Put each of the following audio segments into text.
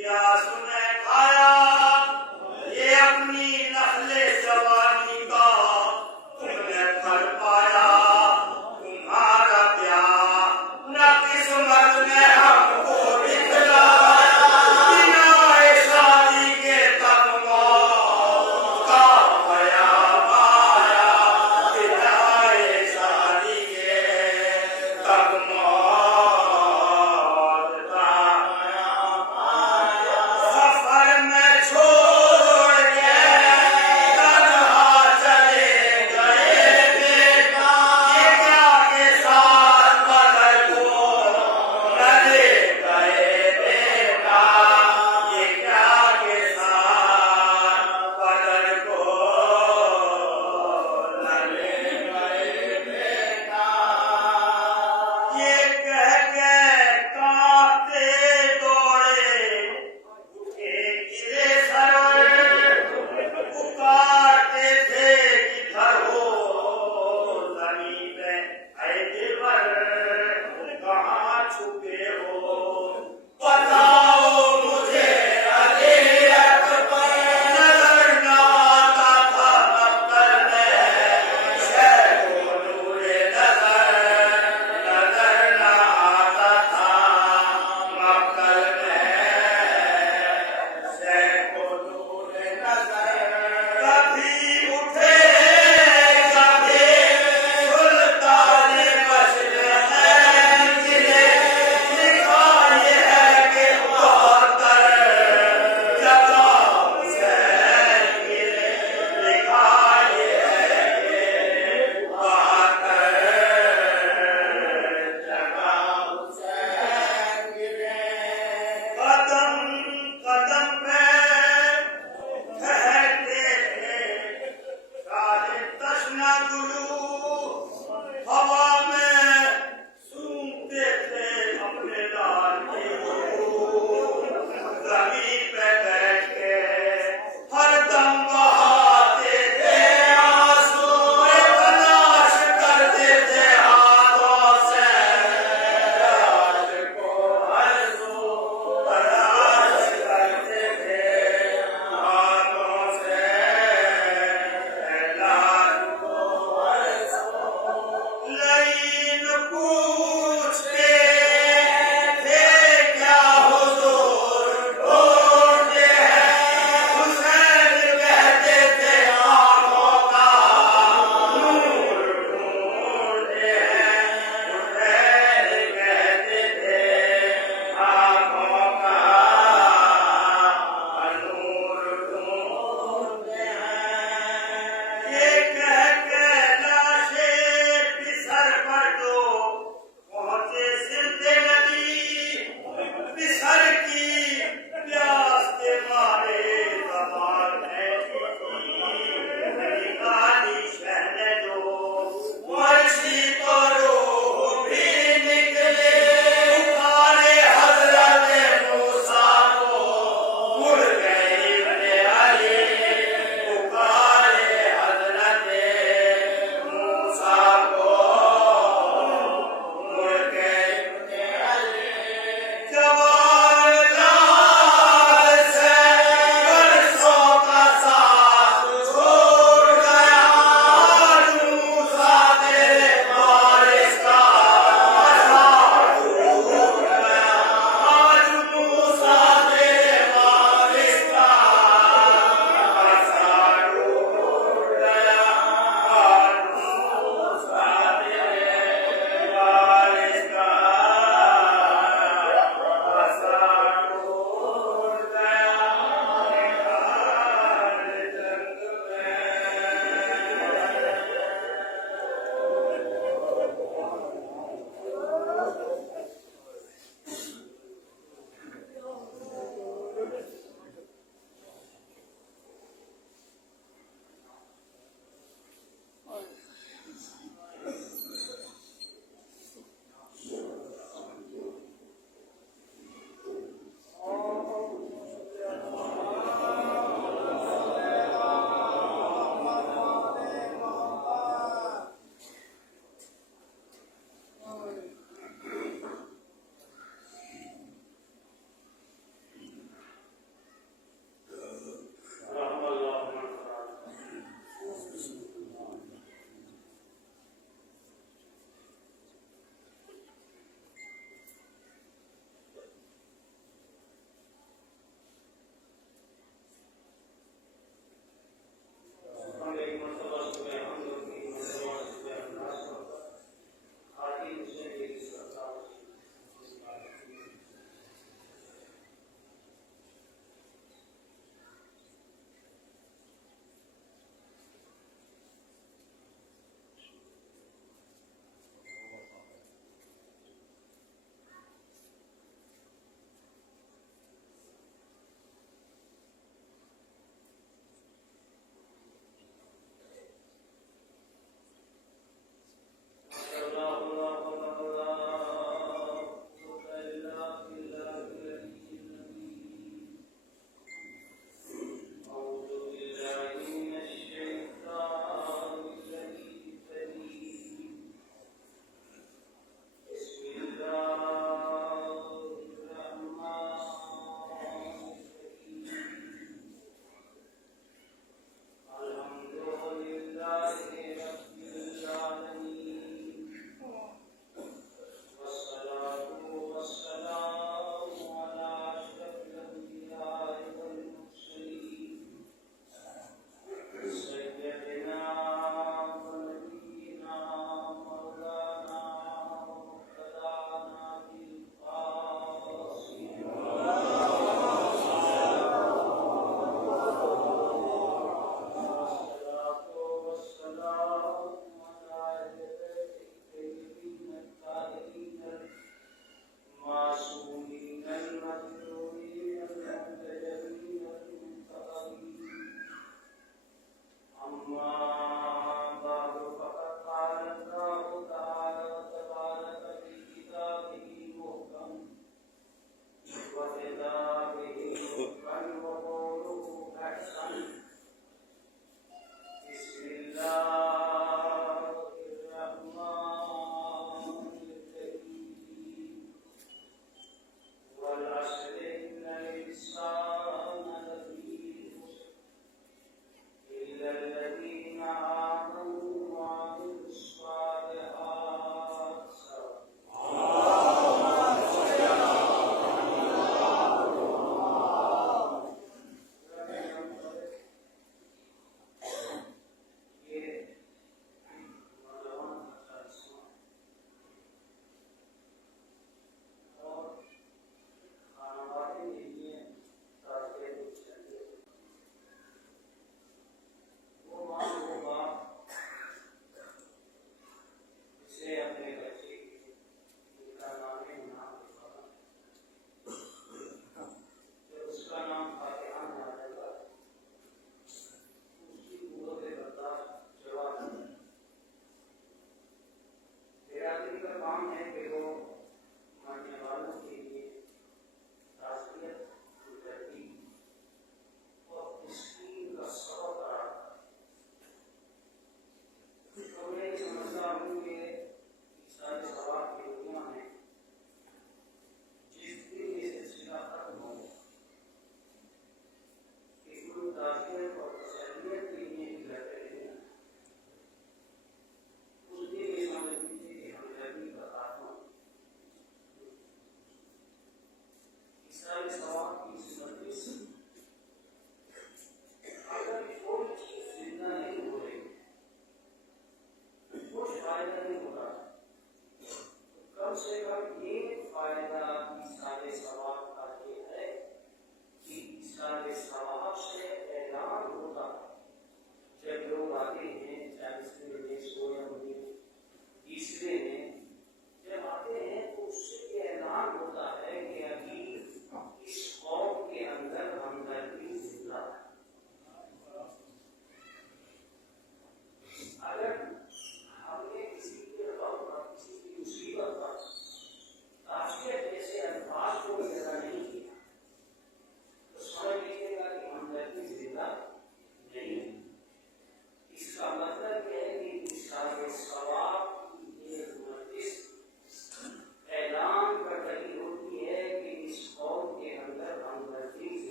प्यास ने खाया ये अपनी नस्ले जवानी का, तुमने फल पाया तुम्हारा प्यार न किस्मत ने हमको दिखलाया। बिना शादी के तकवा का कयाम आया, बिना शादी के तकवा का कयाम आया।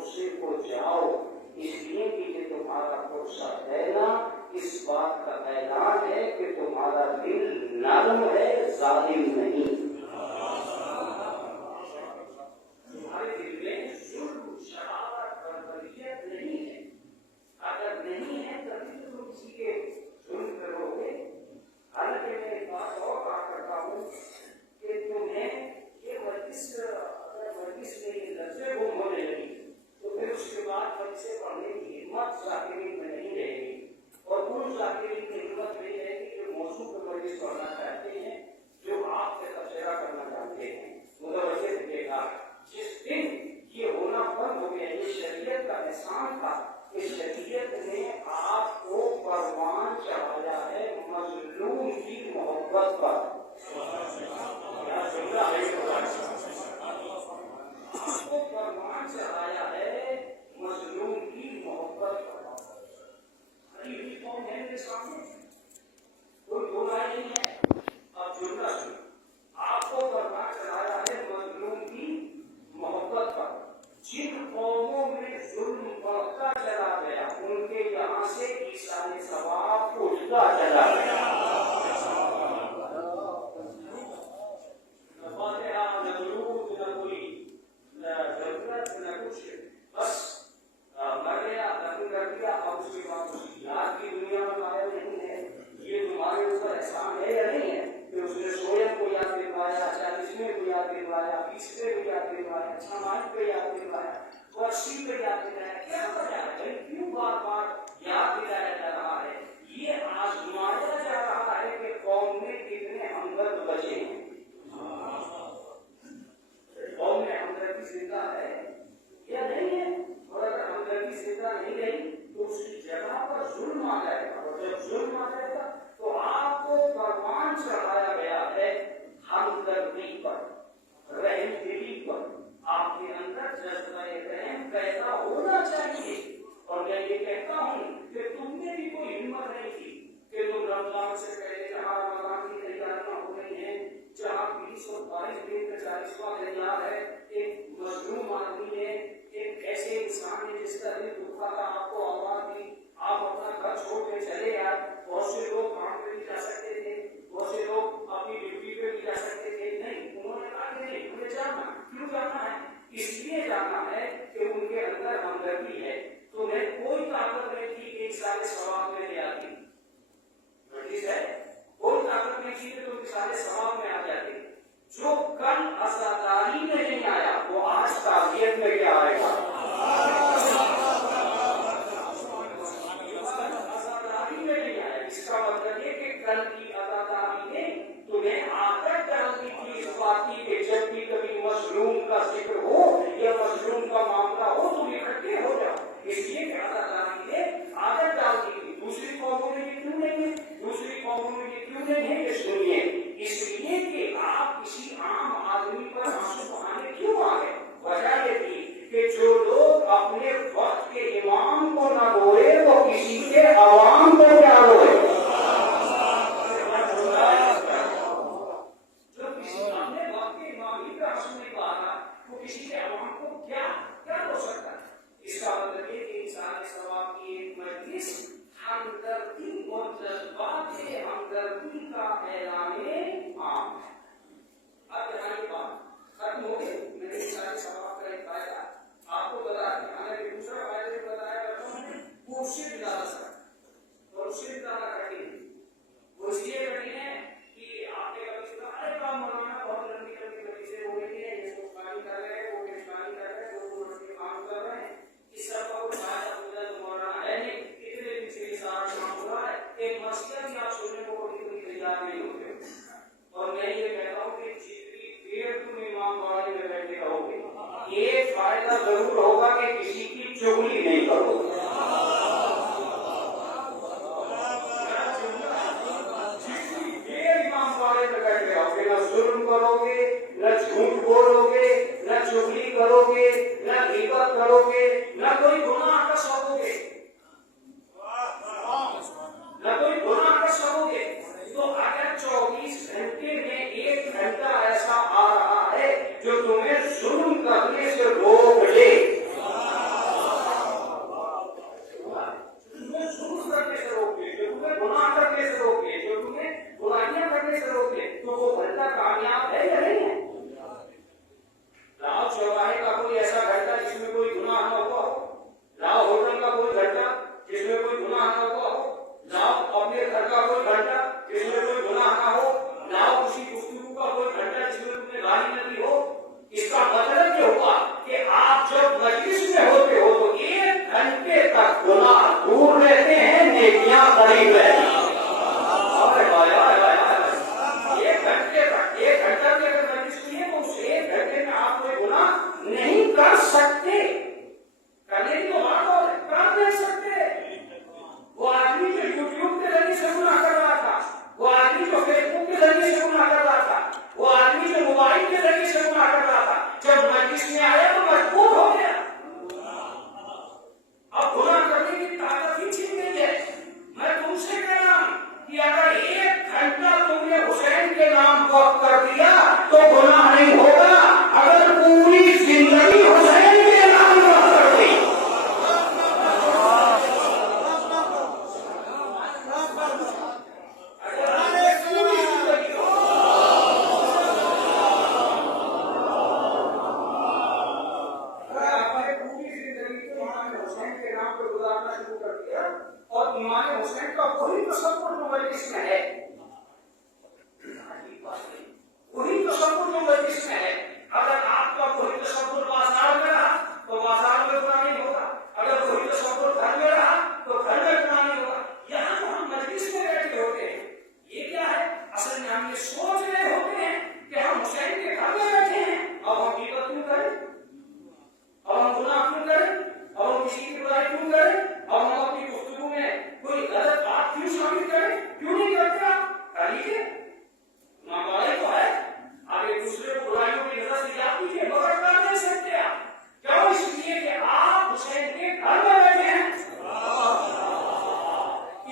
कुर्सी को जाओ, इसलिए कि ये तुम्हारा कुर्सा है ना, इस बात का ऐलान है कि तुम्हारा दिल नर्म है, जालिम नहीं। तुम्हारे दिल में जुल्म, शरारत, बर्बरियत नहीं है। अगर नहीं है तभी तो तुम किसी के जुल्म करोगे। हालांकि मैं एक बात और बात करता हूँ कि तुम्हें ये वर्जिश में ये लज्जे गुम होने लगी तो फिर उसके बाद बच्चे पढ़ने की हिम्मत जाकिरीन में नहीं रहेगी, और उन जाकिरीन की हिम्मत नहीं रहेगी जो मौसू पर वर्जिश पढ़ना चाहते हैं, जो आपसे तबसरा करना चाहते हैं। मुतवज्जे रहिएगा, जिस दिन ये होना बंद हो गया, ये शरीयत का एहसान था, इस शरीयत ने आपको परवान चढ़ाया है मजलूम की मोहब्बत पर। आपको परवान चढ़ाया है मजलूम की मोहब्बत पर। यूनिफॉर्म है मेरे सामने, कोई बोला नहीं है। अब जुमला सुनो, आपको परवान चढ़ाया है मजलूम की मोहब्बत पर। जिन कौमों में जुल्म बढ़ता चला गया, उनके यहाँ से ईसाने सवाब उठता चला गया। बस मर गया, दफन कर दिया, अब उसके बाद उसकी याद की दुनिया में आया नहीं है। ये तुम्हारे ऊपर एहसान है या नहीं है कि उसने स्वयं को याद दिलवाया, 40वें को याद दिलवाया, 20वें को याद दिलवाया, 6 पे याद दिलवाया, 80 पे याद दिलाया। क्या वजह है, क्यों बार बार याद दिलाया जा रहा है? ये आजमाया जा रहा है कि कौम में कितने हमदर्द बचे हैं, कौम में हमदर्दी जिंदा है या नहीं है। और अगर हमदर्दी जिंदा नहीं रही तो उसकी जगह पर जुल्म आ जाएगा, और जब जुल्म आ जाएगा तो आपको परवान चढ़ाया गया है हमदर्दी पर, रहमदिली पर। आपके अंदर जज्बे रहम पैदा होना चाहिए। और मैं ये कहता हूँ कि तुमने भी कोई हिम्मत नहीं की कि तुम रमजान से पहले जहाँ रमजान की तैयारियां हो रही हैं, जहाँ 20 और 22 दिन का 40वां तैयार है, एक मजलूम आदमी है, एक ऐसे इंसान है जिसका दिल दुखा था, आपको आवाज दी, आप अपना घर छोड़ के चले आए। बहुत से लोग काम पे भी जा सकते थे, बहुत से लोग अपनी ड्यूटी पे भी जा सकते थे, नहीं, उन्होंने कहा कि नहीं, मुझे जाना। क्यों जाना है? इसलिए जाना है कि उनके अंदर हमदर्दी है। तुम्हें कोई ताकत नहीं थी एक साल सवाब में ले आती, है कोई ताकत नहीं थी कि तुम सारे सवाब में आ जाते। जो कल अज़ादारी में नहीं आया वो आज ताज़ियत में क्या आएगा? अज़ादारी में नहीं आया, इसका मतलब ये कि कल की अज़ादारी ने तुम्हें आदत डाल दी थी इस बात की कि जब भी कभी मजलूम का जिक्र हो या मजलूम का मामला हो तुम इकट्ठे हो जाओ। इसलिए कि अज़ादारी ने आदत डाल दी थी। दूसरी कौमों में ये क्यों नहीं है? दूसरी कौमों में ये क्यों नहीं है? ये सुनिए, इसलिए कि आप किसी आम आदमी पर आंसू बहाने क्यों आ गए? वजह ये थी कि जो लोग अपने वक्त के इमाम को न रोए वो किसी के अवाम को क्या रोए। जो किसी अपने वक्त के इमाम ही का आंसू नहीं बहाना वो किसी के अवाम को क्या क्या हो सकता है? इसका मतलब ये कि इंसान सवाब की एक मजलिस हमदर्दी और जज्बात हमदर्दी का ऐलाने आम है। अब यहाँ ये बात खत्म हो गई। मैंने सारे सवाब का एक फायदा आपको बताया, हालांकि दूसरा फायदा भी बताया बच्चों ने, वो उससे भी ज्यादा सर और उससे भी ज्यादा कठिन। वो इसलिए कठिन है कि आपने कभी सुना, अरे काम मौलाना बहुत लंबी लंबी मजलिसें हो रही है, ये सुखानी कर रहे हैं, वो पेशवानी कर रहे हैं, वो रोटी काम कर रहे हैं, इस सब का फायदा पूरा मौलाना है नहीं, इतने पीछे सारा काम हो रहा है। एक मसला भी आप सुनने को कोई तैयार नहीं होते। और मैं ये कहता हूँ कि जितनी देर तुम इमाम बाड़ी में बैठे रहोगे ये फायदा जरूर होगा कि किसी की चुगली नहीं करोगे। जितनी देर इमाम बाड़ी में बैठे रहोगे न जुल्म करोगे, न झूठ बोलोगे, न चुगली करोगे, न गीबत करोगे, न कोई गुनाह कर सकोगे, न कोई गुनाह कर सकोगे। तो अगर 24 घंटे में 1 घंटा ऐसा आ रहा है जो तुम्हें जुल्म करने से रोक ले, इसमें आया तो मजबूत हो गया। अब गुनाह करने की ताकत ही छिन गई है। मैं तुमसे कह रहा हूं कि अगर 1 घंटा तुमने हुसैन के नाम वक्त कर दिया तो गुनाह नहीं होगा। अगर पूरी जिंदगी हुसैन के नाम वक्त कर दी, और इमाम हुसैन का वही तसव्वुर जो मजलिस में है, वही तसव्वुर जो मजलिस में है। अगर आपका वही तसव्वुर बाजार में रहा तो बाजार में गुनाह नहीं होगा। अगर वही तसव्वुर घर में रहा तो घर में गुनाह नहीं होगा। यहाँ तो हम मजलिस में बैठे होते हैं, ये क्या है? असल में हम ये सोच रहे होते हैं कि हम हुसैन के घर में बैठे हैं, अब हम गीबत क्यों करें, अब हम गुनाह क्यों करें, अब हम किसी की बुराई क्यों करें, अब हम अपनी गुफ्तगू में कोई गलत बात क्यों शामिल करें? क्यों नहीं करते आप? कर लीजिए, गुनाहगारी तो है। आप एक दूसरे को बुराइयों की नजर से याद कीजिए, मगर कर नहीं सकते आप। क्यों? इसलिए कि आप हुसैन के घर में बैठे हैं।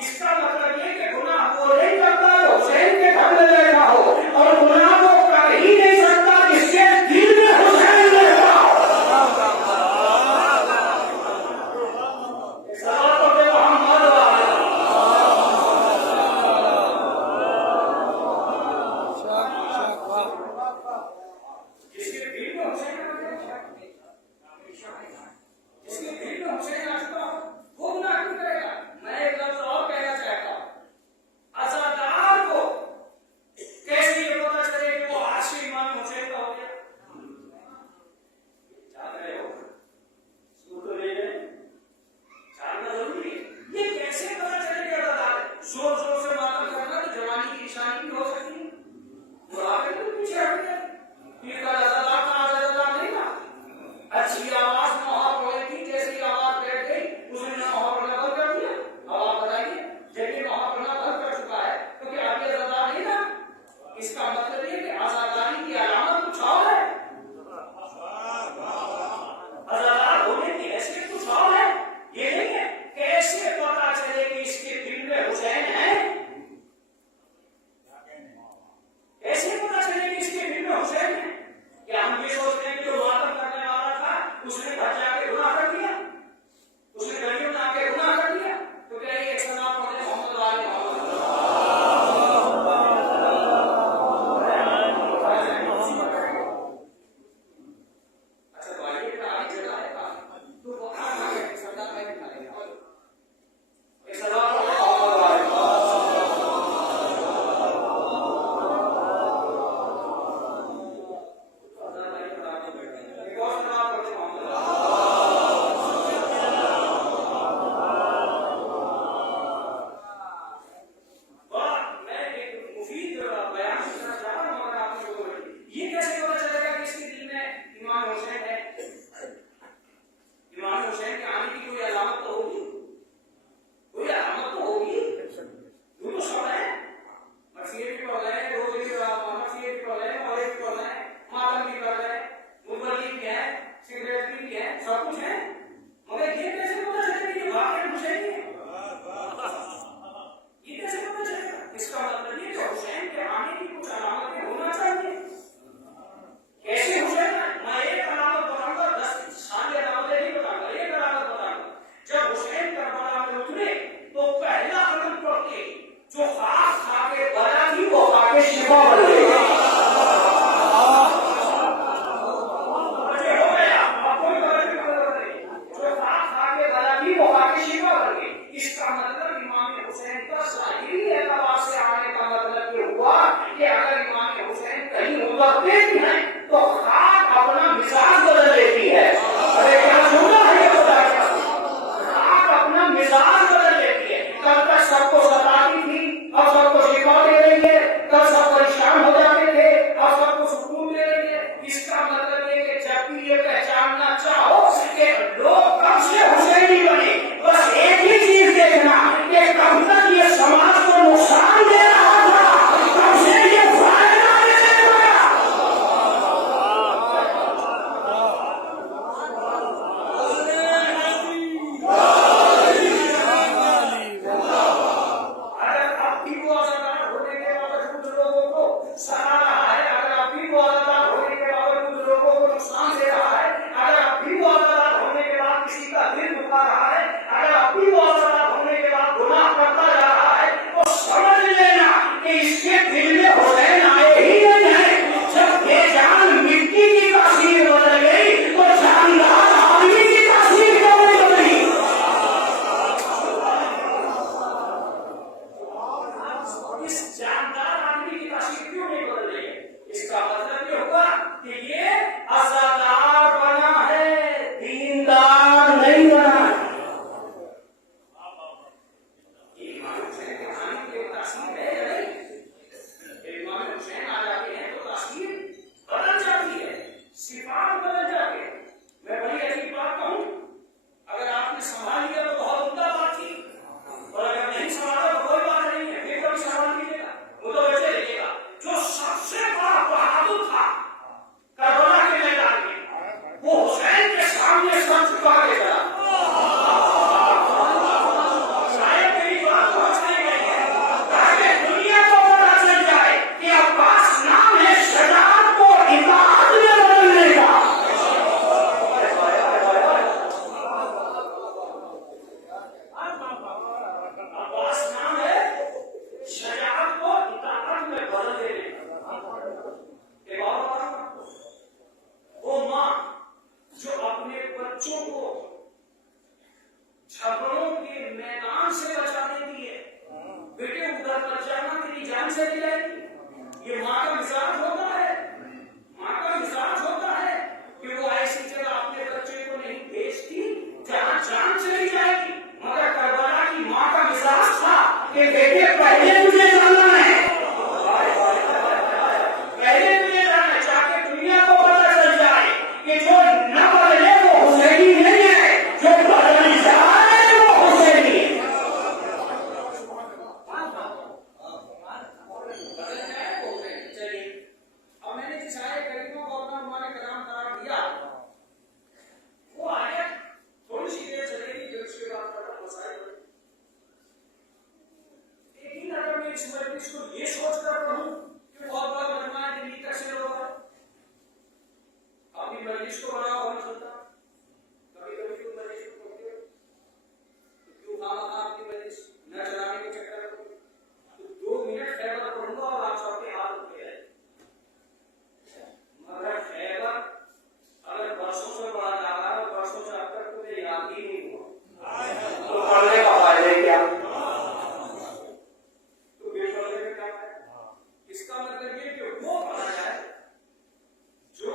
इसका मतलब ये कि गुनाह वो नहीं करता जो हुसैन के घर में बैठा हो, और गुनाह वो कर ही नहीं सकता जिसके दिल में हुसैन रहता हो। अच्छी आवाज में और बोले थी, जैसी आवाज बैठ गई मरीज को बनाओ कौन सुनता? कभी कभी क्यों मरीज को खोलते हो? तो क्यों खाना आपकी मरीज न चलाने के चक्कर में? तो 2 मिनट खैबर पढ़ूंगा और आप सबके हाथ उठ गए। मगर खैबर अगर वर्षों से पढ़ा जा रहा है, वर्षों से अब तक तुम्हें याद ही नहीं हुआ, तो पढ़ने का फायदा क्या? तो बेपढ़ने में क्या है? इसका मतलब ये कि वो पढ़ा जाए जो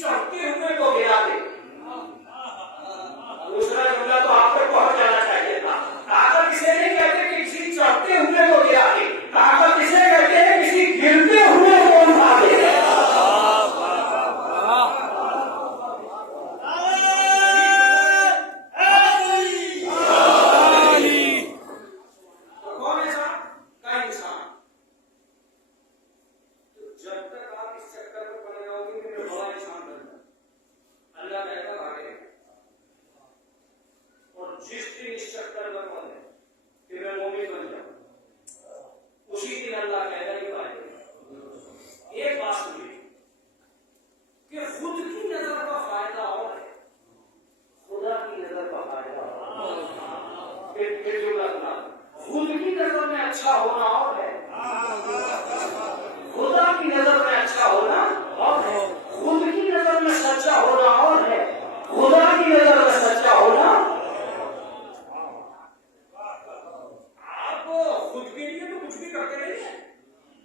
चढ़ते हुए को गिरा दे। दूसरा जुमला तो आप तक पहुंच जाना चाहिए था। ताकत इसे नहीं कहते कि किसी चढ़ते हुए को गिरा दे, ताकत इसे कहते हैं किसी गिरते हुए को उठा दे। अच्छा होना और है, खुदा की नजर में अच्छा होना और है, खुद की नजर में सच्चा होना और है, खुदा की नजर में सच्चा होना। आप खुद के लिए तो कुछ भी करते नहीं है।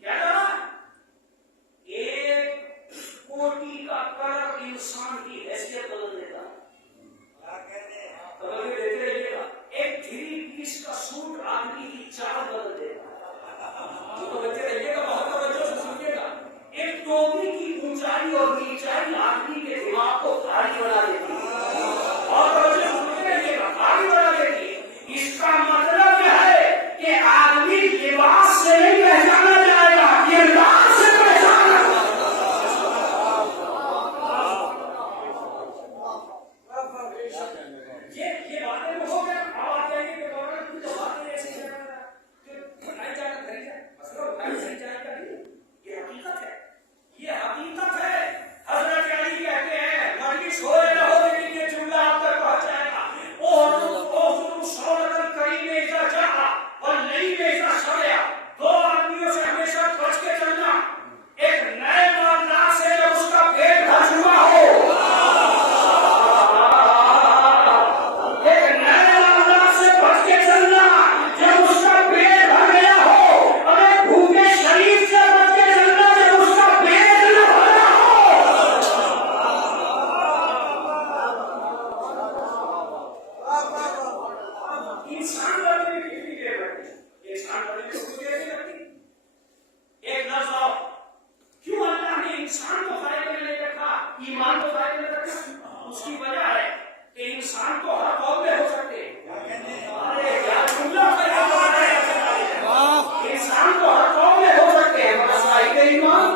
क्या करा? 1 कोटि का कलर इंसान की हैसियत बदल देता है। बदल देते रहिएगा। एक 3 पीस का सूट आदमी की चाल बदल देता है। तो बच्चे रहिएगा, बहुत तवज्जो से सुनिएगा। एक टोपी की ऊंचाई और नीचाई आदमी के दिमाग को भारी बना देती है। और तवज्जो से सुनते रहिएगा, भारी बना देती है। इसका मतलब है कि आदमी लिबास से नहीं पहचाना जाएगा, किरदार से पहचाना। ये बातें हो गया। अब आ जाएंगे कि गवर्नमेंट कुछ बातें ऐसी है कि बनाई जाना खरीदा मसला उठाई सही जाएगा नहीं। ये हकीकत है, ये हकीकत है। हजरत अली कहते हैं मजलिस हो या ना हो लेकिन ये जुमला आप तक पहुंच जाएगा। ओ सौरतल करीम में इधर जा और नहीं में इधर सड़या। 2 आदमियों से हमेशा बच के चलना। एक नए मामला से जब उसका पेट भर चुका हो, ईमान को दायरे में रखना। उसकी वजह है कि इंसान तो हर कौम में हो सकते हैं। अरे क्या जुमला है, इंसान तो हर कौम में हो सकते हैं, मगर साहिब ईमान।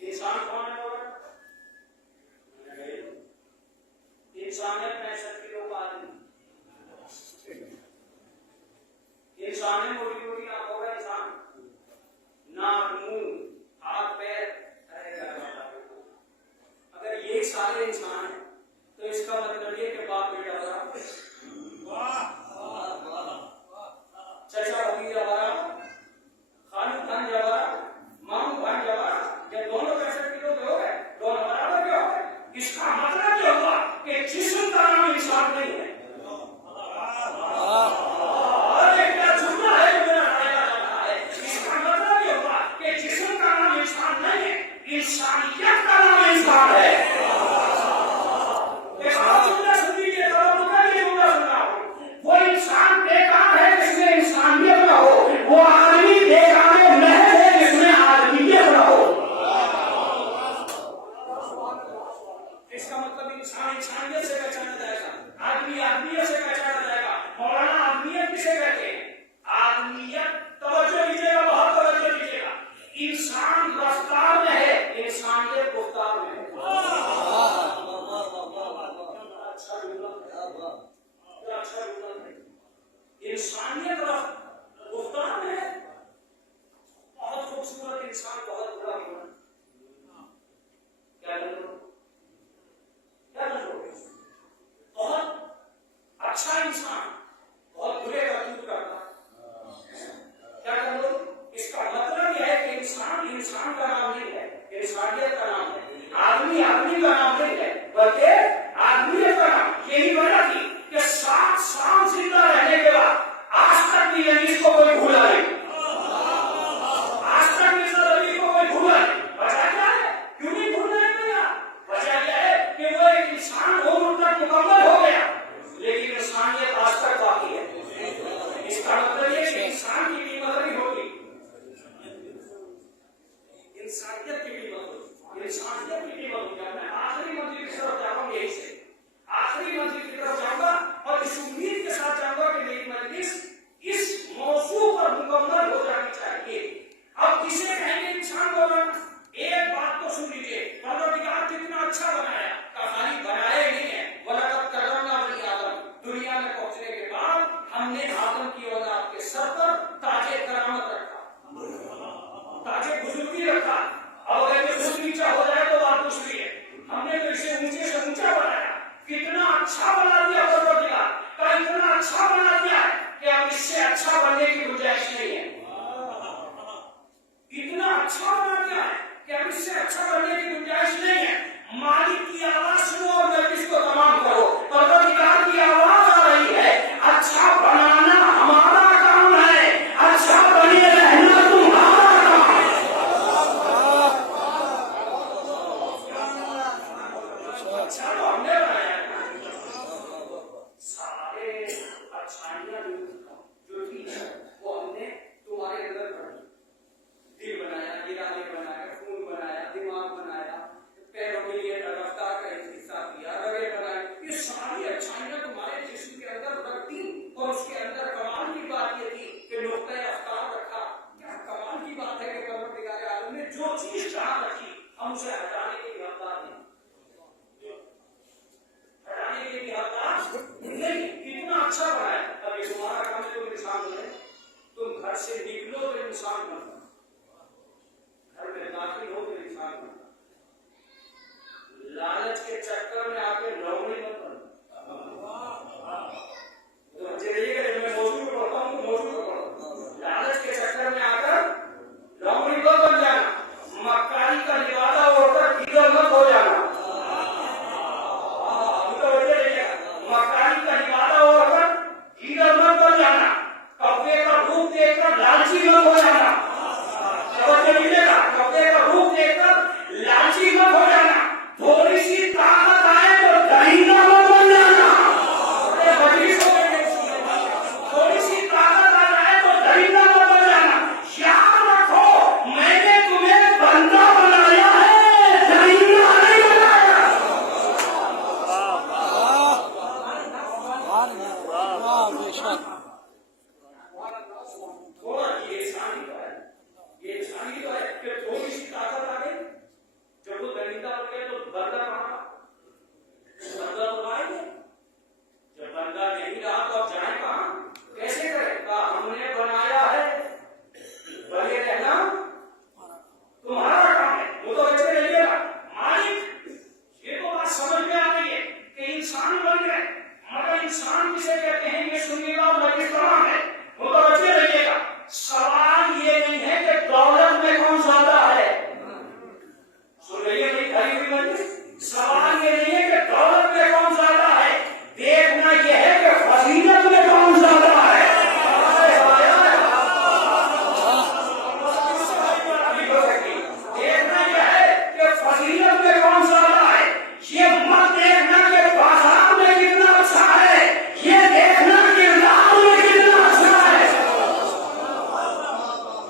इंसान कौन है? इंसान है 65 किलो का आदमी। इंसान है मोटी मोटी आंखों का इंसान, नाक मुंह हाथ पैर। अगर ये सारे इंसान हैं तो इसका मतलब ये कि बाप बेटा बराबर, चचा होगी जवारा, खालू खान जवारा, मामू खान जवारा। जब दोनों 65 किलो के हो गए, दोनों बराबर क्यों हो गए? इसका मतलब ये हुआ कि जिस्म का नाम इंसान नहीं है। इंसानियत का नाम इंसान है। वो इंसान बेकार है जिसमें इंसानियत न हो, वो आदमी बेकार है महज है जिसमें आदमीयत न हो। इसका मतलब इंसान इंसानियत से पहचाना जाएगा, आदमी आदमियत से पहचाना जाएगा। मौलाना आदमियत किसे कहते हैं? आदमियत, तवज्जो लीजिएगा, बहुत तवज्जो लीजिएगा। इंसान रफ्तार में है, इंसानियत गुफ्तार में है। अच्छा जुमला, अच्छा जुमला। इंसानियत गुफ्तार में है। बहुत खूबसूरत इंसान, बहुत बुरा इंसान। क्या करो, क्या करोगे? बहुत अच्छा इंसान बहुत बुरे करतूत करता। क्या करो? इसका मतलब यह है कि इंसान इंसानियत की कीमत होगी, इंसानियत की कीमत होगी। मैं आखिरी मंजिल की तरफ जा रहा हूँ, यही से आखिरी मंजिल की तरफ जाऊंगा और इस उम्मीद के साथ जाऊंगा कि मेरी मजलिस इस मौजू पर मुकम्मल हो जानी चाहिए। अब किसे कहेंगे इंसान को बनाना? एक बात तो सुन लीजिए, परवरदिगार कितना अच्छा बनाया, खाली बनाया ही नहीं है, वलकद करमना बनी आदम। दुनिया में पहुंचने के बाद हमने आदम की औलाद के सर पर ताजे करामत रखा, ताजे बुजुर्गी रखा। अब अगर ये बुजुर्ग नीचा हो जाए तो बात दूसरी है। हमने तो इसे ऊंचे से ऊंचा बनाया, कितना अच्छा बना दिया परवरदिगार का, इतना अच्छा बना दिया कि अब इससे अच्छा बनने की गुंजाइश नहीं है। इतना अच्छा बना दिया है कि अब इससे अच्छा बनने की गुंजाइश नहीं है। मालिक की आवाज सुनो और मजलिस को तमाम करो। परवरदिगार की आवाज आ रही है, अच्छा बनाना हमारा काम है, अच्छा बने रहना तुम्हारा काम है। अच्छा तो हमने बनाया है, सारे अच्छाइयां जो थी वो हमने तुम्हारे अंदर कर दी। दिल बनाया, गिराने बनाया, खून बनाया, दिमाग बनाया, पैरों के लिए रफ्तार का हिस्सा दिया, रगे बनाए, ये सारी अच्छाइयां तुम्हारे जिस्म के अंदर रख दी। और उसके अंदर कमाल की बात ये थी कि नुक्ता अफ्तार रखा। क्या कमाल की बात है कि परवरदिगार आलम ने जो चीज जहां रखी हम उसे हटाने के लिए हकदार नहीं, हटाने के लिए हकदार नहीं। कितना अच्छा बनाया। अब ये तुम्हारा काम है, तुम इंसान बने, तुम घर से निकलो तो इंसान बनना, घर में दाखिल हो तो इंसान बनना। लालच के चक्कर में आके लौंडी मत बनना। तो अच्छे रहिएगा, जब मैं मौजूद को पढ़ता हूँ तो मौजूद को पढ़ो। लालच के चक्कर में आकर लौंडी मत बन जाना, मक्कारी का लिबादा ओढ़कर कीड़ा मत हो जाना। मक्कारी का लिबादा ओढ़कर कीड़ा मत बन जाना, कब्जे का रूप देखकर लालची मत हो जाना। कब्जे का रूप देखकर लालची मत हो जाना। थोड़ी सी ताकत आए तो दहीना मत बन जाना। थोड़ी सी ताकत आ जाए तो दहीना मत बन जाना। याद रखो, मैंने तुम्हें बंदा बनाया है, दहीना नहीं बनाया। थोड़ा ये इंसानी तो है, ये इंसानी तो है कि थोड़ी सी ताकत आ गई। जब वो दरिंदा हो गया तो बंदा कहाँ? बंदा तो आएंगे। जब बंदा नहीं रहा तो अब जाए कहाँ? कैसे करें? कहा हमने बनाया है, बने रहना तुम्हारा काम है। वो तो अच्छे रहिएगा। मालिक, ये तो बात समझ में आ गई है कि इंसान बन गए, मगर इंसान किसे कहते हैं ये सुनिएगा और मजलिस तमाम है। वो तो अच्छे रहिएगा। सवाल ये नहीं है कि दौलत में कौन ज्यादा है, सुन रही है खड़ी हुई मजलिस। सवाल ये नहीं है कि दौलत में कौन ज्यादा है, देखना यह है कि फजीलत में कौन ज्यादा है। देखना यह है कि फजीलत में कौन ज्यादा है। ये मत देखना कि बाजार में कितना अच्छा है, ये देखना किरदार में कितना अच्छा है।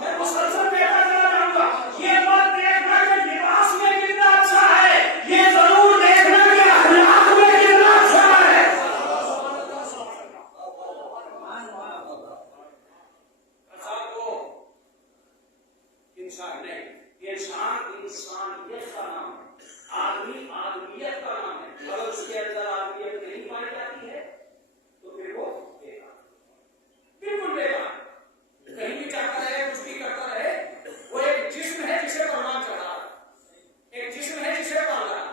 मैं मुसलसल बेटा चला जाऊंगा। ये मत देखना कि लिबास में कितना अच्छा है, ये जरूर देखना कि अखलाक में कितना अच्छा है। इंसान नहीं, इंसान इंसानियत का नाम है, आदमी आदमियत का नाम है। अगर उसके अंदर आदमियत नहीं पाई जाती है तो फिर वो बेकार, बिल्कुल बेकार। कहीं भी जाता रहे, कुछ भी करता रहे, वो एक जिस्म है जिसे परवान चढ़ा, एक जिस्म है जिसे पाल रहा,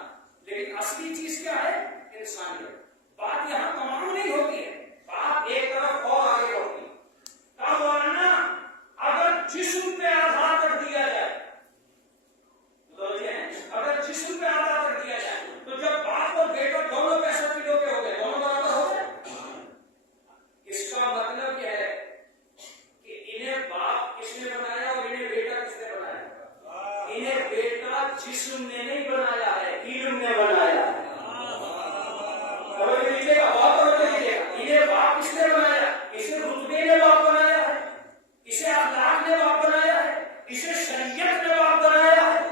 लेकिन असली चीज क्या है? इंसानियत। बात यहाँ तमाम नहीं होती है, बात एक तरफ और आगे होती है। कब बोलना? अगर जिस्म पे आधार कर दिया जाए, अगर जिस्म पे आधार कर दिया जाए तो जब बाप और बेटा दोनों 65 किलो के हो गए, दोनों बराबर हो गए। इसका मतलब यह है कि इन्हें बाप किसने बनाया और इन्हें बेटा किसने बनाया? इन्हें बेटा जिस्म ने नहीं बनाया है, इल्म ने बनाया है। लीजिएगा, बहुत लीजिएगा। इन्हें बाप किसने बनाया? इसे रुतबे ने बाप बनाया है, इसे अखलाक ने बाप बनाया है, इसे शरीयत ने बाप बनाया है।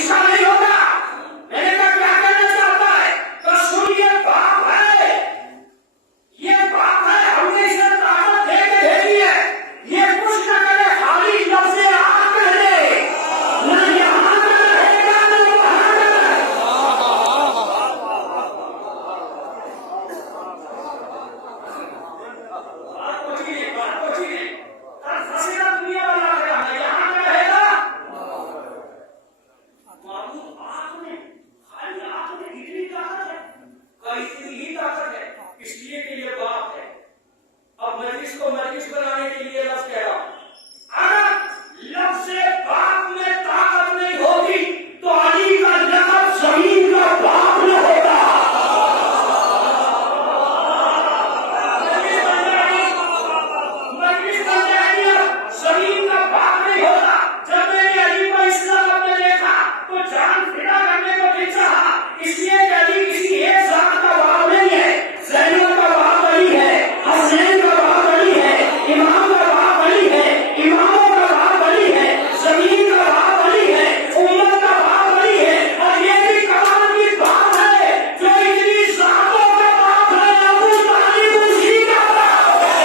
इसका नहीं होगा। मैंने कहा क्या कहना चाहता है? तो सुनिए, बाप है, ये बाप है, हमने इसे ताकत दे के भेजी है। ये कुछ न करे, खाली लफ्ज़ आग कह दे, ना यहाँ का रहेगा ना वहाँ का रहेगा। बात कुछ ही नहीं, बात कुछ ही नहीं। कल फंसेगा दुनिया वाला रहेगा, ना यहाँ का रहेगा। मालूम आपने, खाली आपने इतनी ताकत है, कल इतनी ही ताकत है, इसलिए कि ये बाप है। अब मजलिस को मजलिस बनाने के लिए लफ्ज़ कह रहा हूं। अगर लफ्ज़ बाप में ताकत नहीं होगी तो अली का लक़ब ज़मीन का बाप न होता। मजलिस बन जाएगी, ज़मीन का बाप नहीं होता। जब मैंने अली को इस लक़ब में देखा तो जान फिदा करने को दिल चाहा, इसलिए कि अली किसी एक ज़ात का बाप नहीं है। ज़ैनब का बाप अली है, हसनैन का बाप अली है, इमाम का बाप अली है, इमामों का बाप अली है, ज़मीन का बाप अली है, उम्मत का बाप अली है। और ये भी कमाल की बात है, जो इतनी ज़ातों का बाप है, अबू तालिब उसी का बाप है।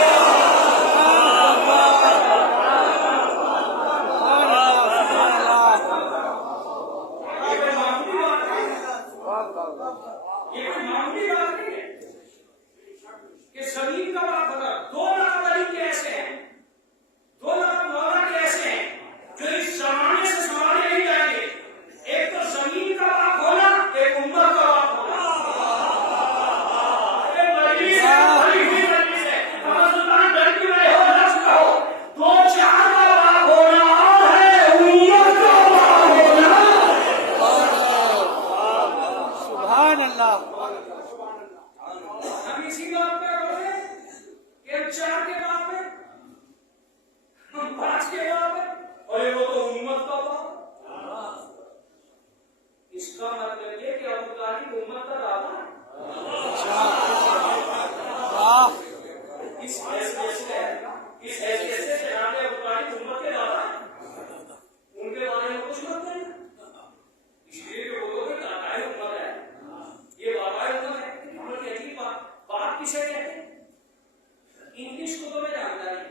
ये कोई मामूली बात नहीं है, ये कोई मामूली बात नहीं है कि ज़मीन का बाप होगा। दो लक़ब अली के ऐसे हैं, दो लक़ब मौला के ऐसे हैं जो इस ज़माने से ज़माने नहीं जाएंगे। एक तो ज़मीन का बाप होना, एक उम्मत का बाप होना। अरे मजलिस है, भरी हुई मजलिस है, अगर सुल्तान डर के रहे हो, लफ्ज़ कहो। दो चार का बाप होना और है उम्मत का बाप होना। सुभान अल्लाह। हम इसी बात पे बोले कि हम चार के बाप है, हम पांच के बाप है, और ये वो तो उम्मत का बाप। इसका मतलब ये कि अबू तालिब उम्मत का दादा है। वाह, इस हैसियत से जनाब अबू तालिब उम्मत के दादा हैं। उनके बारे में कुछ मत कहना, इसलिए कि वो लोग दादा उम्मत है, ये बाबा उम्मत है। हम लोग यही बाप किसे कहते हैं? इंग्लिश को तो मैं जानता नहीं,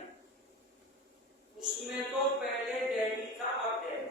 उसमें तो पहले डैडी था, अब डैडी।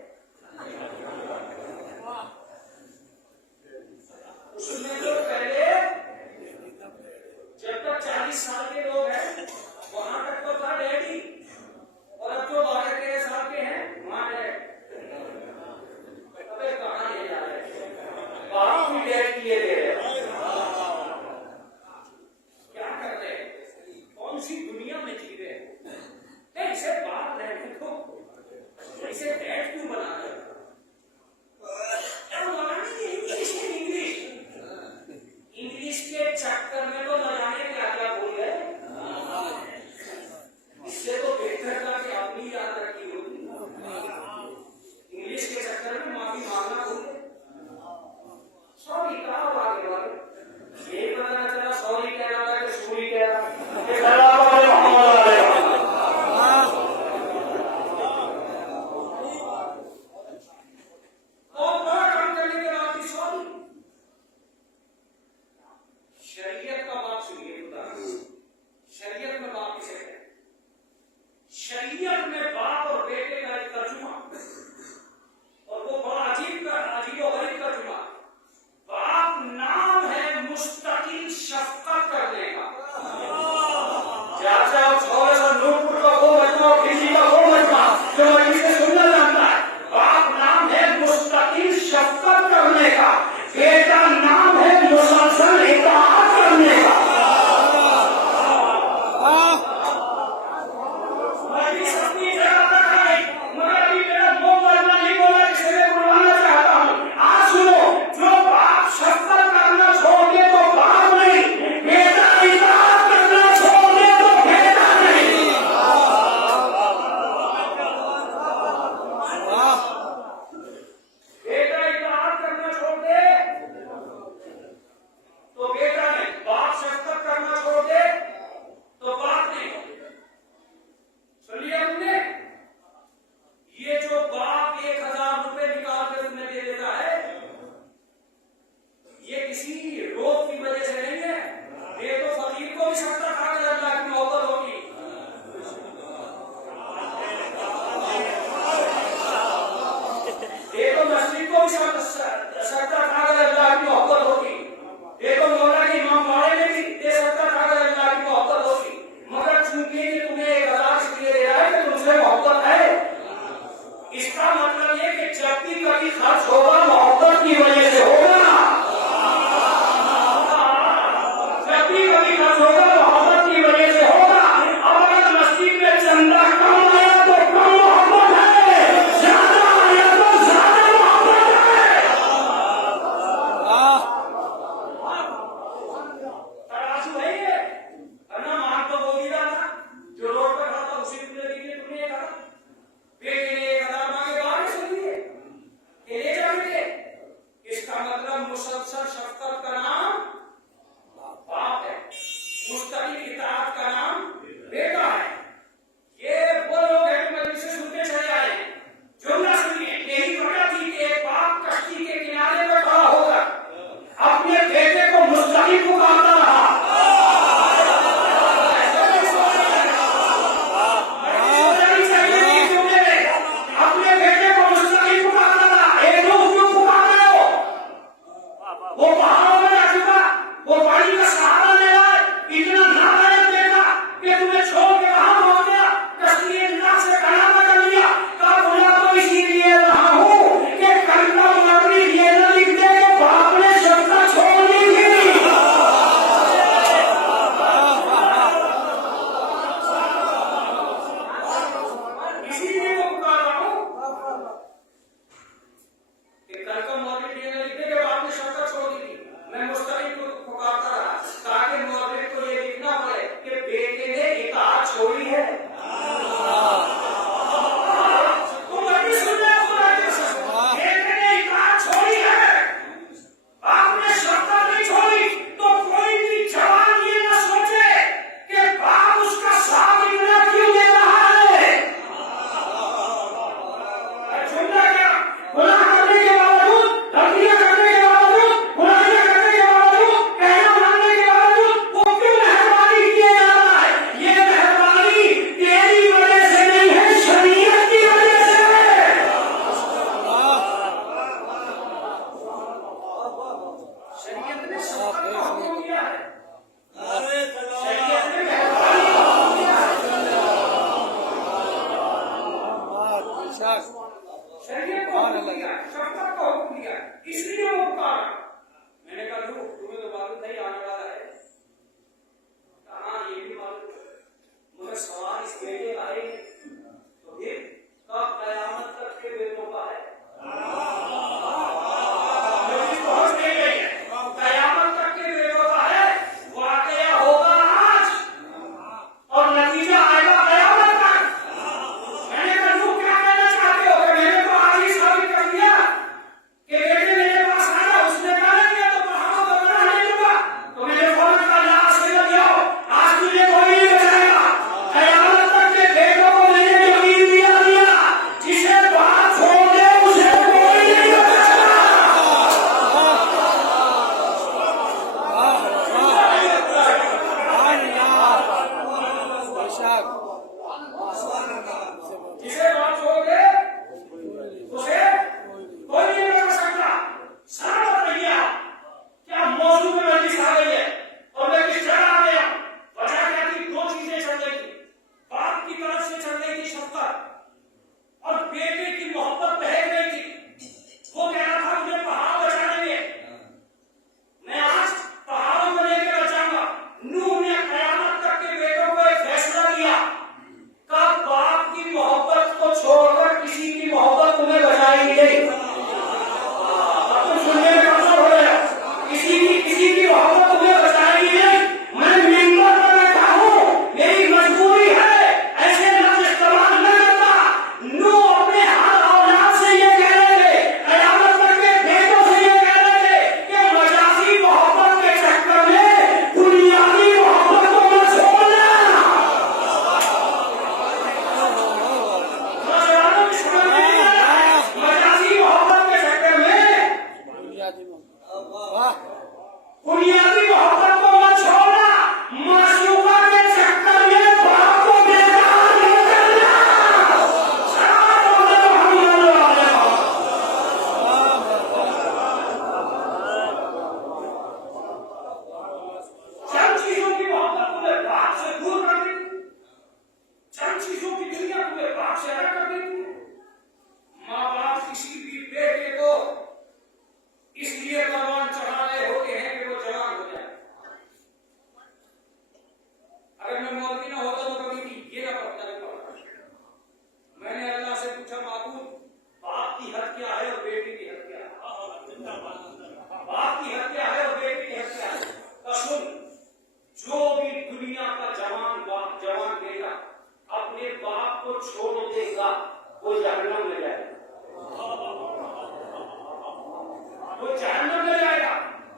वो जहन्नम में जाएगा।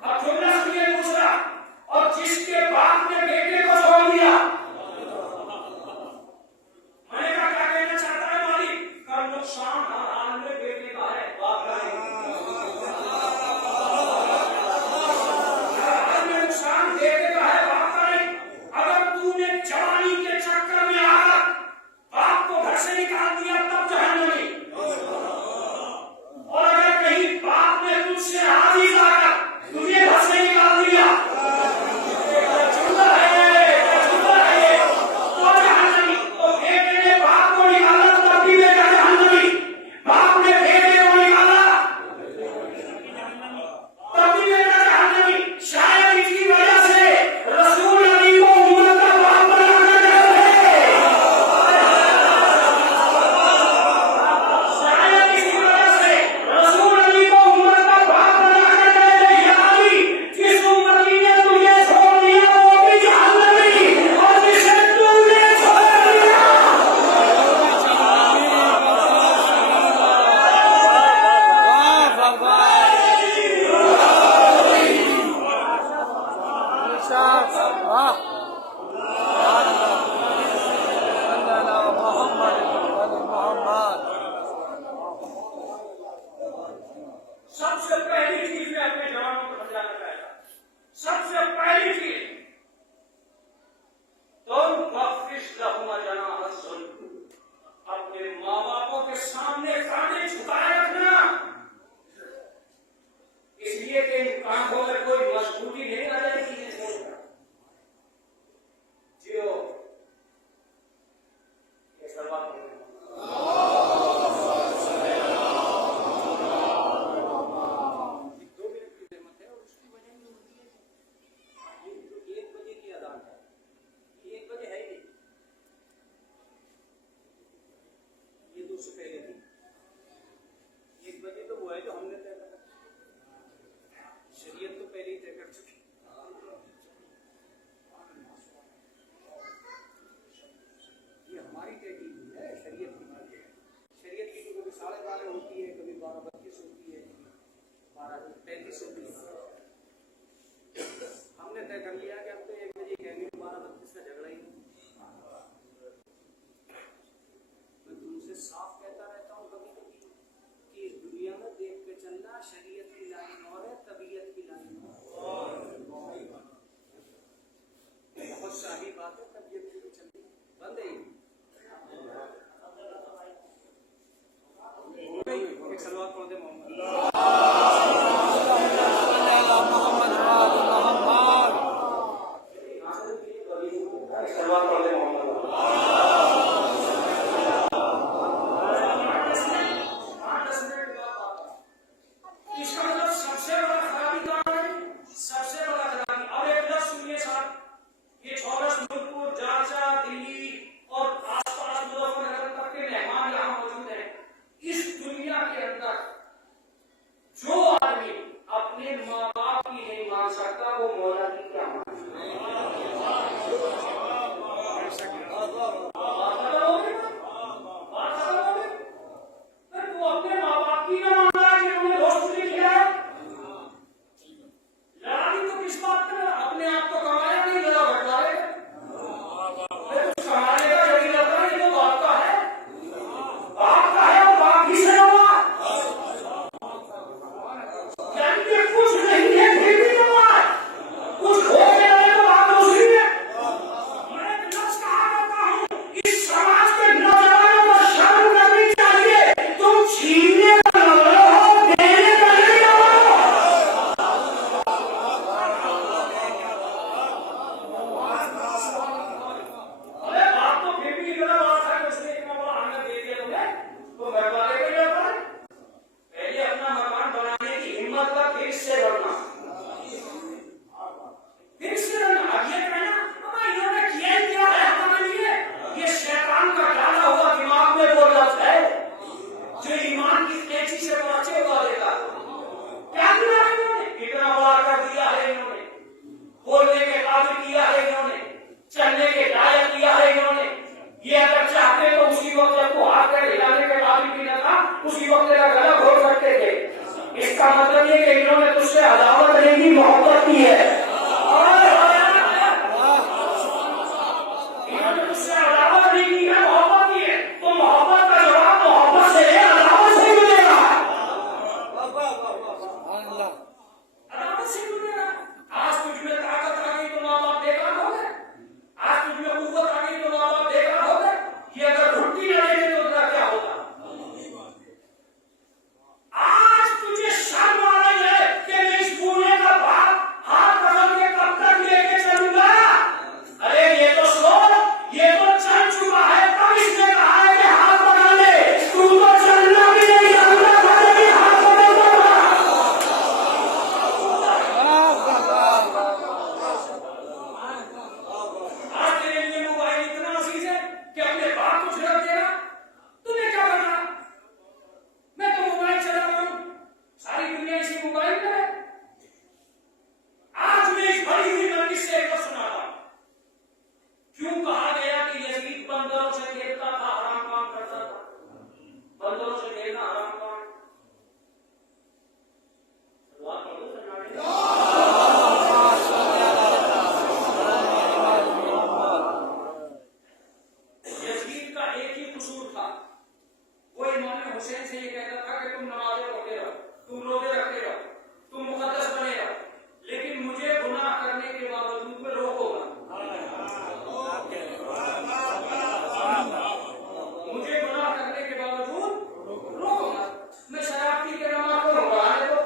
अब जुमला सुनिए दूसरा, और जिसके बाप ने बेटे को छोड़ दिया। मैंने कहा क्या कहना चाहता है मालिक? का नुकसान हर हाल में बेटे का है, बाप का नहीं। हर हाल में नुकसान बेटे का है, बाप का नहीं। अगर तूने जवानी के चक्कर में आकर बाप को घर से निकाल दिया तब जहन्नमी, और अगर कहीं बाप ने तुझसे हावी लाकर तुझे घर से निकाल दिया, जुमला है, तो जहन्नमी। तो बेटे ने बाप को निकाला तब भी बेटा जहन्नमी, बाप ने बेटे को निकाला तब भी बेटा जहन्नमी। शायद इसकी वजह से रसूल अली को उम्मत का बाप बनाकर गए थे। शायद इसी वजह से रसूल अली को उम्मत का बाप बनाकर गए थे। या अली, जिस उम्मती ने तुझे छोड़ दिया वो भी जहन्नमी, और जिसे तूने छोड़ दिया वाह भगवान इरशाद, वाह अल्लाह मोहम्मद मोहम्मद। सबसे पहली चीज मैं अपने जवानों को समझाना चाहता हूं। सबसे पहली चीज, तुम वक्फिश लहुमा जनाह ज़ुल्म, अपने माँ बापों के सामने कांधे झुकाए रखना। इसलिए कि इन कांधों में कोई मजबूती नहीं आ जाएगी। जियो ये सलमान हमने तय कर लिया कि अब तो 1 बजे कहेंगे 12:32 का झगड़ा ही। मैं तुमसे साफ कहता रहता हूँ कभी कभी कि इस दुनिया में देख के चलना, शरीयत की लाइन और है, तबीयत की लाइन और। बहुत सारी बात है, तबीयत की चलनी बंद है। एक सलवात पढ़ दे मोहम्मद। जो आदमी अपने माँ बाप की नहीं मान सकता वो मौला की क्या मान तू अपने माँ बाप की ना मान रहा है, उन्हें दोस्त नहीं किया है। लड़ाई तो किस बात में? अपने आप को कमाया नहीं, लड़ा बटवारे कमाने का जरूरी लगता है। तो बाप का है, बाप का है और बाप ही से होगा। कुछ नहीं है फिर भी समझे कि इन्होंने तुझसे अदावत नहीं की, मोहब्बत की है। इन्होंने तुझसे अदावत नहीं की है, मोहब्बत की है। तो मोहब्बत का जवाब मोहब्बत से है, अदावत से मिलेगा। अदावत से मिलेगा। आज तुझ में ताकत आ गई तो माँ बाप बेकार हो गए। आज तुझ में कुव्वत आ गई तो माँ बाप बेकार हो गए। ये अगर घुट्टी न देते तो तेरा क्या होगा? आज तुझे शर्म आ रही है कि मैं इस बूढ़े का बाप हाथ पकड़ के कब तक लेके चलूंगा? अरे ये तो सोच, ये तो चल चुका है, तब इसने कहा है कि हाथ पकड़ ले। तू तो चलना भी नहीं जानता, मैंने भी हाथ पकड़ दूंगा। आज तेरे लिए मोबाइल इतना अजीज है कि अपने बाप को झड़क देगा। तुम्हें क्या करना? मैं तो मोबाइल चला रहा हूं, सारी दुनिया इसी मोबाइल में है। आज मैं इस भरी हुई मंदिर से एक बात सुना रहा हूं। क्यों कहा गया कि यजीद बंदरों से खेलता था, हराम काम करता था? बंदरों से खेलना हराम काम। दुआ करो यजीद का एक ही कसूर था। वो इमाम हुसैन से ये कहता था कि तुम नमाज़ें पढ़ते रहो, तुम रोजे रखते रहो, तुम मुकद्दस बने रहो, लेकिन मुझे गुनाह करने के बावजूद में रोको मत। मुझे गुनाह करने के बावजूद रोको मत। मैं शराब पी के नमाज पढ़ूं, पढ़ाने दो।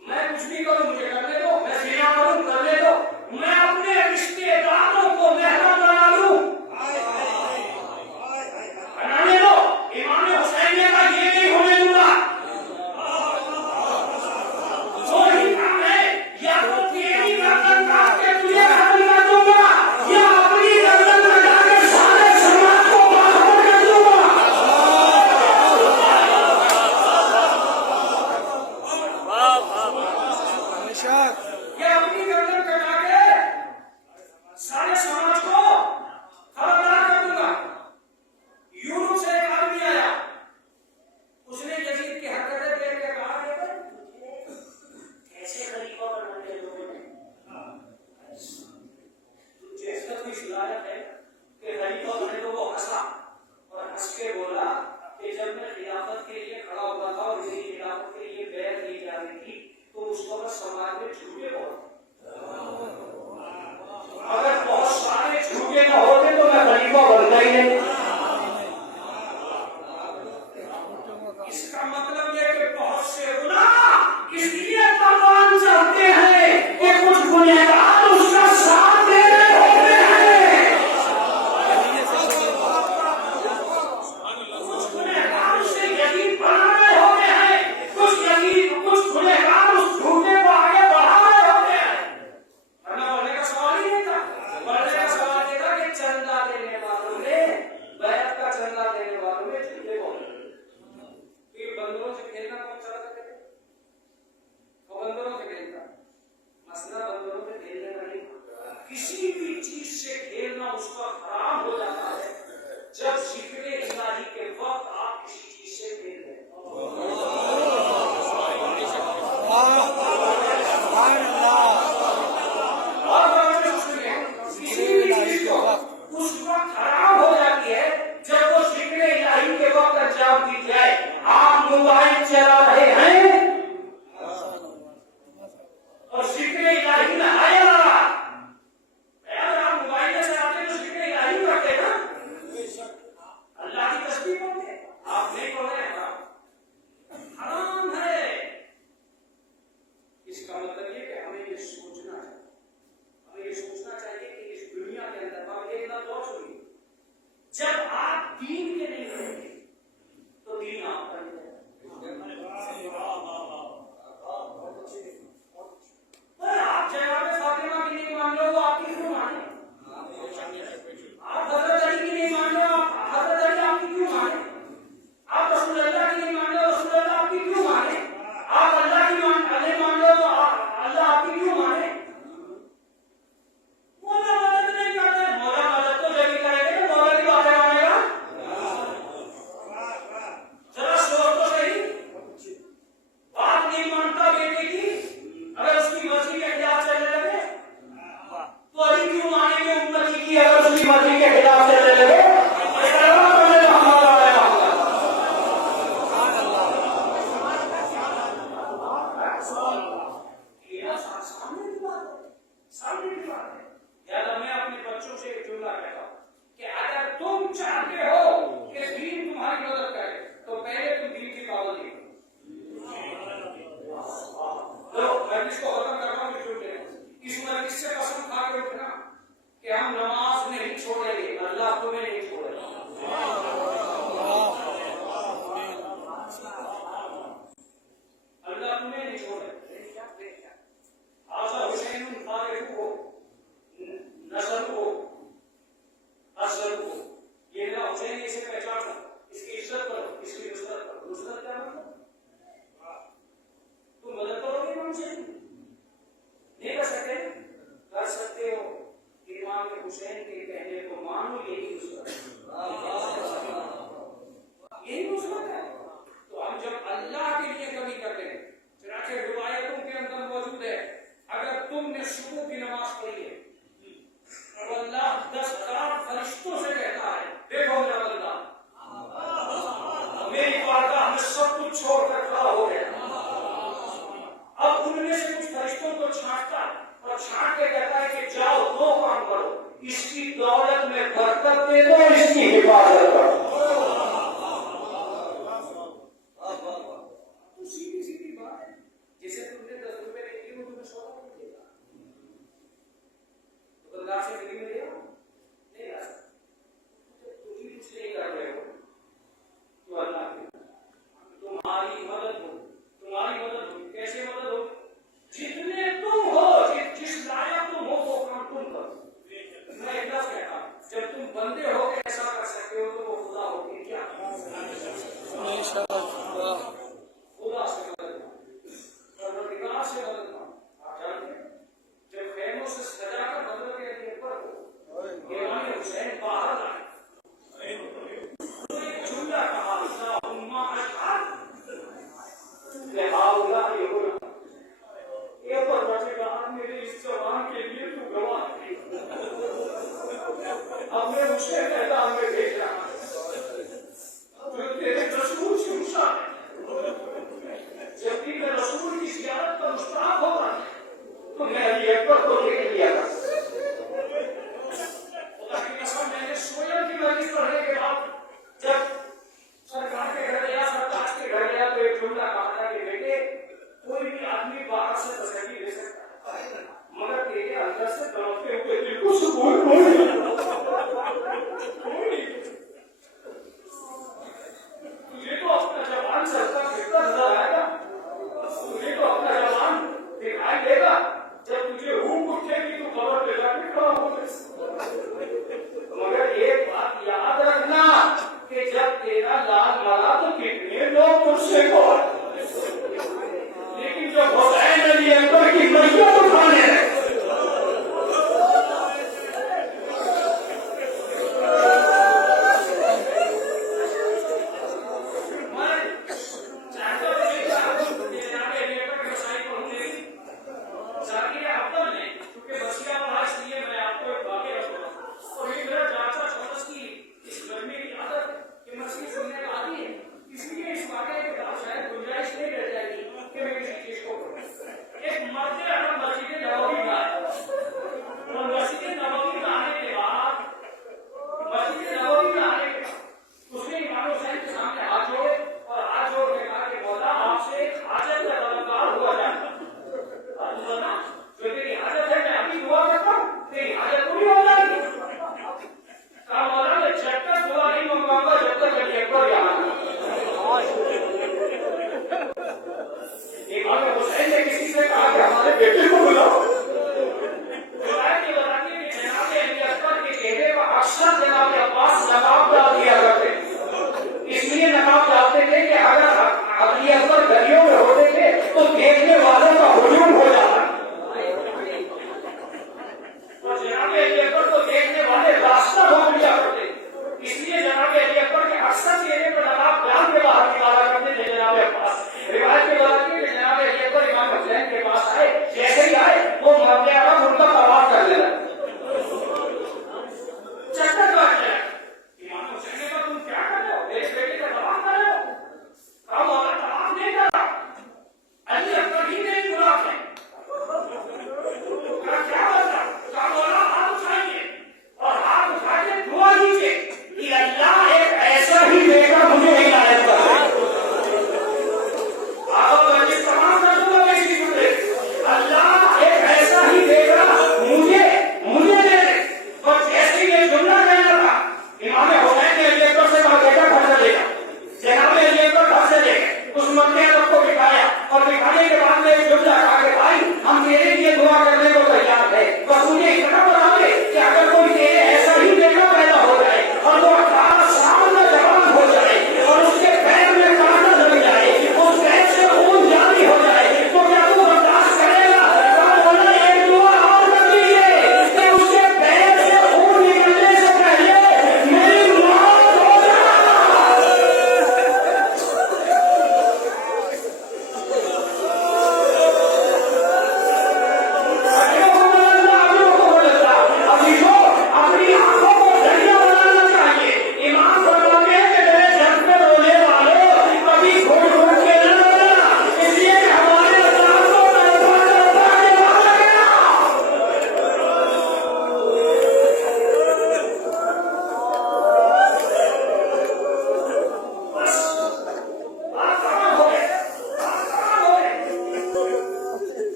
मैं कुछ भी करूं, मुझे करने दो। मैं ज़िना करूं, करने दो। मैं अपने रिश्तेदारों को मेहमान बना लूं, बनाने दो। इमाम हुसैन ने कहा ये नहीं होने दूंगा। जो ही काम है, या तो तेरी गर्दन काट के तुझे खत्म कर दूंगा, या अपनी गर्दन लगा के सारे समाज को बराबर कर दूंगा। या अपनी गर्दन कटा के सारे समाज को खबरदार कर दूंगा। यूरोप से एक आदमी आया, उसने यजीद की हरकतें देख के कहा कैसे खलीफा बनना के लोगों ने तुझे ऐसा कोई सलाहियत है कि खलीफा बने? तो वो हंसा और हंस के बोला कि जब मैं खिलाफत के लिए खड़ा हुआ था और मेरी खिलाफत के लिए बैत दी जा रही थी तो उस वक्त समाज में झूठे बहुत हदीस को खत्म कर रहा हूं जो के इस उम्र किससे कसम खा के उठना कि हम नमाज नहीं छोड़ेंगे, अल्लाह तुम्हें नहीं छोड़ेगा। अल्लाह तुम्हें नहीं छोड़ेगा। आजा हुसैन फारिक को नजर को असर को ये ना हुसैन इसे पहचानो, इसकी इज्जत करो, इसकी नुसरत करो। नुसरत क्या मतलब? तुम मदद करोगे इमाम हुसैन? नहीं कर सकते? कर सकते हो। इमाम हुसैन के कहने को मानो, यही नुसरत यही नुसरत है। तो हम जब अल्लाह के लिए कभी करते हैं, चुनाचे रिवायतों के अंदर मौजूद है, अगर तुमने सुबह की नमाज पढ़ी है तो अल्लाह 10,000 फरिश्तों से कहता है, देखो मेरा बंदा मेरी बारगाह में सब कुछ छोड़कर खड़ा हो गया। अब उनमें से कुछ फरिश्तों को छांटता और छांट के कहता है कि जाओ दो काम करो, इसकी दौलत में बरकत दे दो, इसकी हिफाजत करो। तो सीधी सीधी बात है, जिसे तुमने 10 रुपए लेके वो तुम्हें 100 रुपए देगा। दुकानदार से फ्री में देगा नहीं ला सकता। तुम ही कुछ नहीं कर रहे हो तो अल्लाह तुम्हारी मदद हो, तुम्हारी मदद हो। कैसे मदद हो? जितने तुम हो, जिस लायक तुम हो वो काम तुम करो। मैं एक लफ्ज़ कहता हूं, जब तुम बंदे हो के ऐसा कर सकते हो तो वो खुदा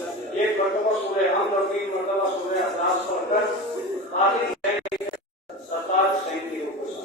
एक मरतबा सूरह हम और 3 मरतबा सूरह अहज़ाब पढ़कर आखिरी सरकार सही की रूप में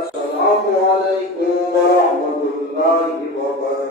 Assalamu alaikum wa rahmatullahi wa barakatuh.